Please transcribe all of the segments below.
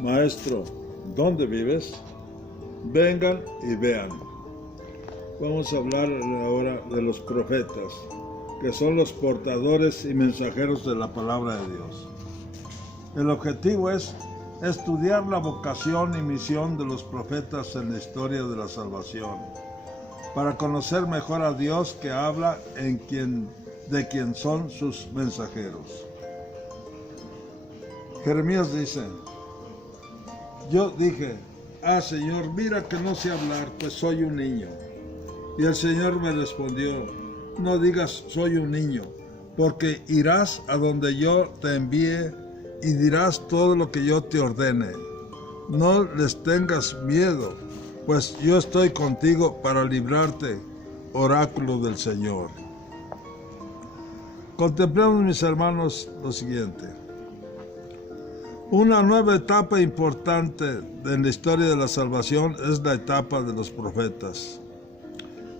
Maestro, ¿dónde vives? Vengan y vean. Vamos a hablar ahora de los profetas, que son los portadores y mensajeros de la palabra de Dios. El objetivo es estudiar la vocación y misión de los profetas en la historia de la salvación, para conocer mejor a Dios que habla de quien son sus mensajeros. Jeremías dice: yo dije, Señor, mira que no sé hablar, pues soy un niño. Y el Señor me respondió: no digas soy un niño, porque irás a donde yo te envíe y dirás todo lo que yo te ordene. No les tengas miedo, pues yo estoy contigo para librarte, oráculo del Señor. Contemplemos, mis hermanos, lo siguiente. Una nueva etapa importante en la historia de la salvación es la etapa de los profetas.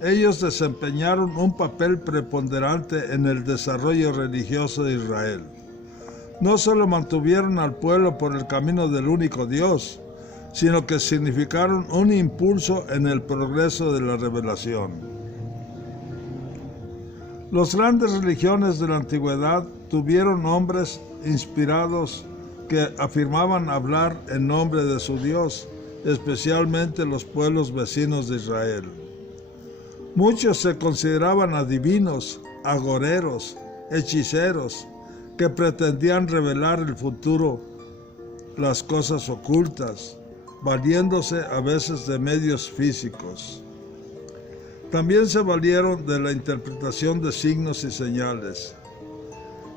Ellos desempeñaron un papel preponderante en el desarrollo religioso de Israel. No solo mantuvieron al pueblo por el camino del único Dios, sino que significaron un impulso en el progreso de la revelación. Las grandes religiones de la antigüedad tuvieron hombres inspirados que afirmaban hablar en nombre de su Dios, especialmente los pueblos vecinos de Israel. Muchos se consideraban adivinos, agoreros, hechiceros, que pretendían revelar el futuro, las cosas ocultas, valiéndose a veces de medios físicos. También se valieron de la interpretación de signos y señales.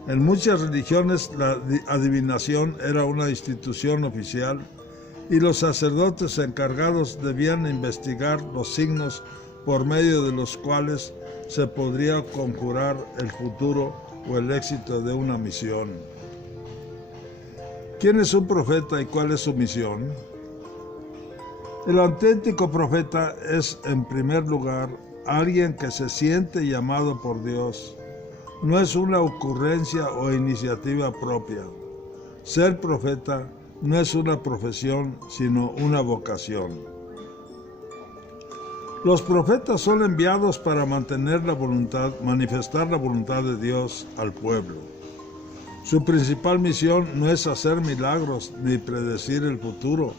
En muchas religiones la adivinación era una institución oficial y los sacerdotes encargados debían investigar los signos por medio de los cuales se podría conjurar el futuro o el éxito de una misión. ¿Quién es un profeta y cuál es su misión? El auténtico profeta es, en primer lugar, alguien que se siente llamado por Dios. No es una ocurrencia o iniciativa propia. Ser profeta no es una profesión, sino una vocación. Los profetas son enviados para manifestar la voluntad de Dios al pueblo. Su principal misión no es hacer milagros ni predecir el futuro,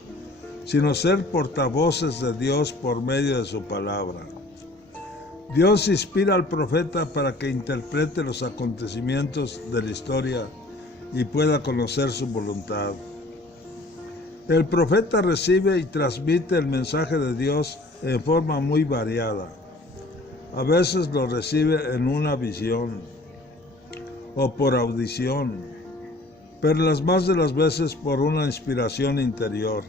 sino ser portavoces de Dios por medio de su palabra. Dios inspira al profeta para que interprete los acontecimientos de la historia y pueda conocer su voluntad. El profeta recibe y transmite el mensaje de Dios en forma muy variada. A veces lo recibe en una visión o por audición, pero las más de las veces por una inspiración interior.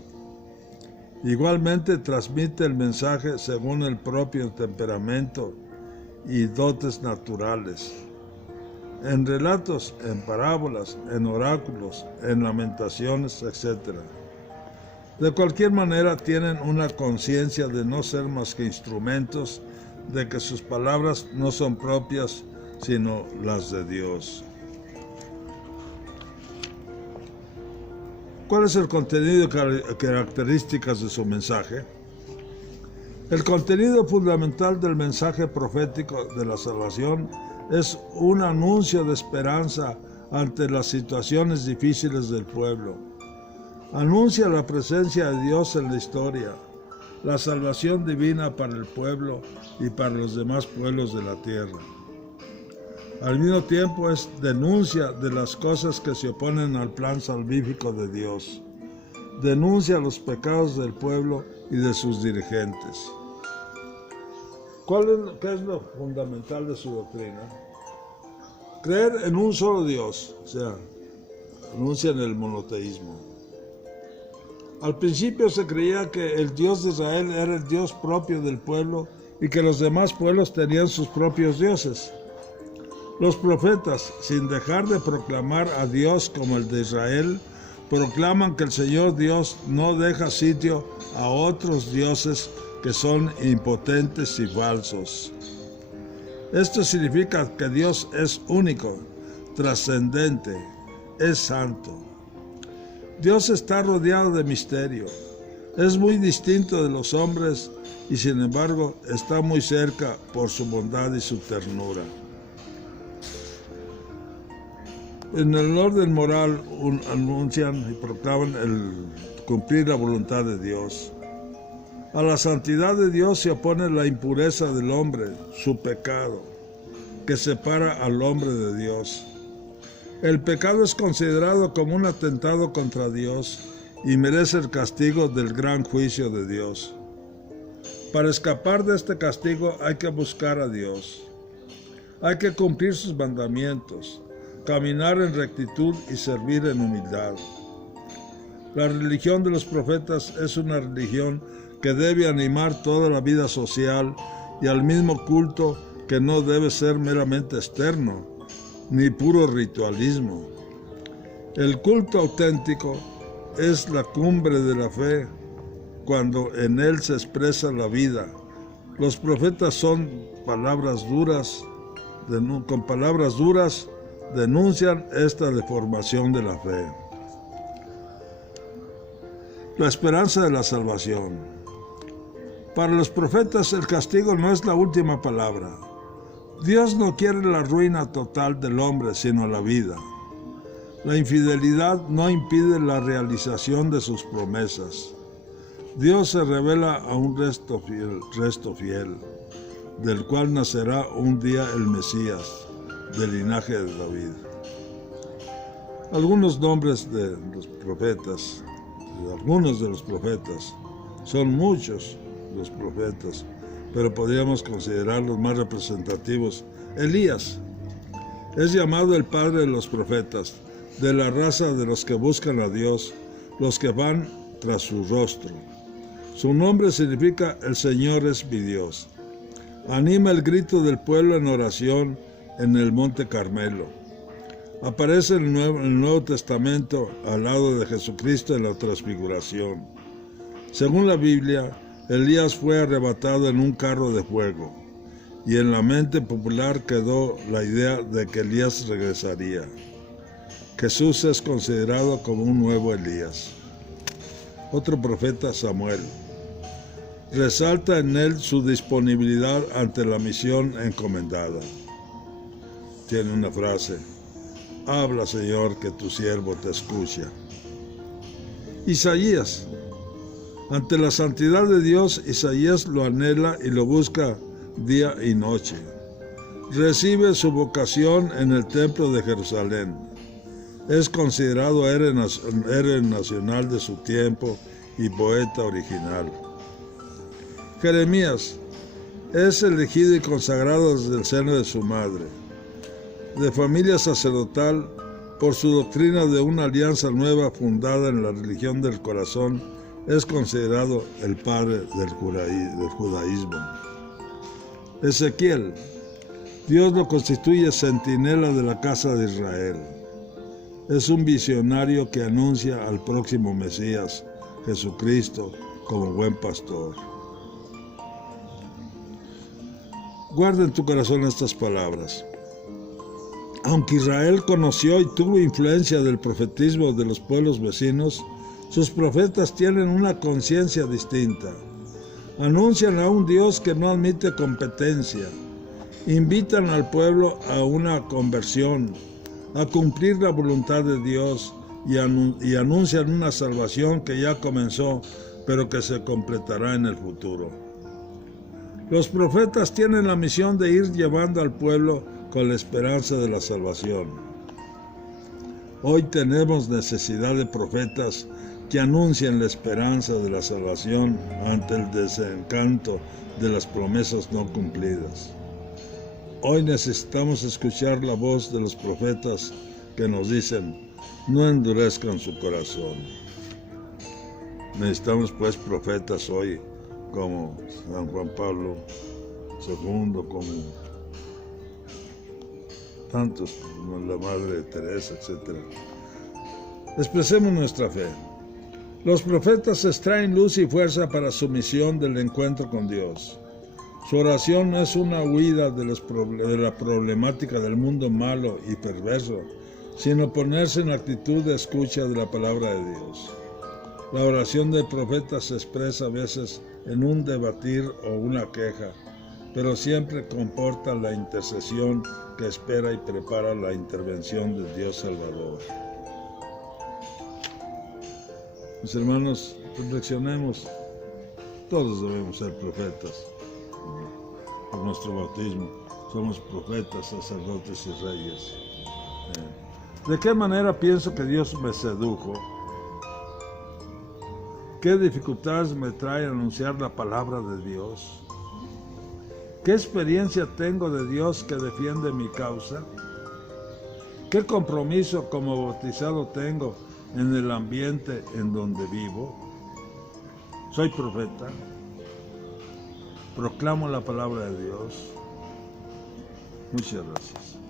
Igualmente transmite el mensaje según el propio temperamento y dotes naturales. En relatos, en parábolas, en oráculos, en lamentaciones, etc. De cualquier manera tienen una conciencia de no ser más que instrumentos, de que sus palabras no son propias, sino las de Dios. ¿Cuál es el contenido y características de su mensaje? El contenido fundamental del mensaje profético de la salvación es un anuncio de esperanza ante las situaciones difíciles del pueblo. Anuncia la presencia de Dios en la historia, la salvación divina para el pueblo y para los demás pueblos de la tierra. Al mismo tiempo es denuncia de las cosas que se oponen al plan salvífico de Dios. Denuncia los pecados del pueblo y de sus dirigentes. ¿Qué es lo fundamental de su doctrina? Creer en un solo Dios, o sea, anuncian el monoteísmo. Al principio se creía que el Dios de Israel era el Dios propio del pueblo y que los demás pueblos tenían sus propios dioses. Los profetas, sin dejar de proclamar a Dios como el de Israel, proclaman que el Señor Dios no deja sitio a otros dioses que son impotentes y falsos. Esto significa que Dios es único, trascendente, es santo. Dios está rodeado de misterio. Es muy distinto de los hombres y sin embargo está muy cerca por su bondad y su ternura. En el orden moral anuncian y proclaman el cumplir la voluntad de Dios. A la santidad de Dios se opone la impureza del hombre, su pecado, que separa al hombre de Dios. El pecado es considerado como un atentado contra Dios y merece el castigo del gran juicio de Dios. Para escapar de este castigo hay que buscar a Dios. Hay que cumplir sus mandamientos, caminar en rectitud y servir en humildad. La religión de los profetas es una religión que debe animar toda la vida social y al mismo culto que no debe ser meramente externo, ni puro ritualismo. El culto auténtico es la cumbre de la fe, cuando en él se expresa la vida. Los profetas son palabras duras, con palabras duras denuncian esta deformación de la fe. La esperanza de la salvación. Para los profetas el castigo no es la última palabra. Dios no quiere la ruina total del hombre, sino la vida. La infidelidad no impide la realización de sus promesas. Dios se revela a un resto fiel, del cual nacerá un día el Mesías, del linaje de David. Algunos nombres de los profetas, algunos de los profetas, son muchos los profetas, pero podríamos considerar los más representativos. Elías es llamado el padre de los profetas, de la raza de los que buscan a Dios, los que van tras su rostro. Su nombre significa el Señor es mi Dios. Anima el grito del pueblo en oración en el Monte Carmelo. Aparece en el Nuevo Testamento al lado de Jesucristo en la Transfiguración. Según la Biblia, Elías fue arrebatado en un carro de fuego, y en la mente popular quedó la idea de que Elías regresaría. Jesús es considerado como un nuevo Elías. Otro profeta, Samuel, resalta en él su disponibilidad ante la misión encomendada. Tiene una frase: habla, Señor, que tu siervo te escucha. Isaías, ante la santidad de Dios, Isaías lo anhela y lo busca día y noche. Recibe su vocación en el templo de Jerusalén. Es considerado héroe nacional de su tiempo y poeta original. Jeremías es elegido y consagrado desde el seno de su madre. De familia sacerdotal, por su doctrina de una alianza nueva fundada en la religión del corazón, es considerado el padre del judaísmo. Ezequiel, Dios lo constituye centinela de la casa de Israel. Es un visionario que anuncia al próximo Mesías, Jesucristo, como buen pastor. Guarda en tu corazón estas palabras. Aunque Israel conoció y tuvo influencia del profetismo de los pueblos vecinos, sus profetas tienen una conciencia distinta. Anuncian a un Dios que no admite competencia. Invitan al pueblo a una conversión, a cumplir la voluntad de Dios y anuncian una salvación que ya comenzó, pero que se completará en el futuro. Los profetas tienen la misión de ir llevando al pueblo con la esperanza de la salvación. Hoy tenemos necesidad de profetas que anuncien la esperanza de la salvación ante el desencanto de las promesas no cumplidas. Hoy necesitamos escuchar la voz de los profetas que nos dicen: no endurezcan su corazón. Necesitamos pues profetas hoy como San Juan Pablo II, como tantos, como la Madre Teresa, etc. Expresemos nuestra fe. Los profetas extraen luz y fuerza para su misión del encuentro con Dios. Su oración no es una huida de la problemática del mundo malo y perverso, sino ponerse en actitud de escucha de la palabra de Dios. La oración del profeta se expresa a veces en un debatir o una queja, pero siempre comporta la intercesión que espera y prepara la intervención del Dios Salvador. Mis hermanos, reflexionemos. Todos debemos ser profetas. Por nuestro bautismo somos profetas, sacerdotes y reyes. ¿De qué manera pienso que Dios me sedujo? ¿Qué dificultades me trae anunciar la palabra de Dios? ¿Qué experiencia tengo de Dios que defiende mi causa? ¿Qué compromiso como bautizado tengo en el ambiente en donde vivo? Soy profeta. Proclamo la palabra de Dios. Muchas gracias.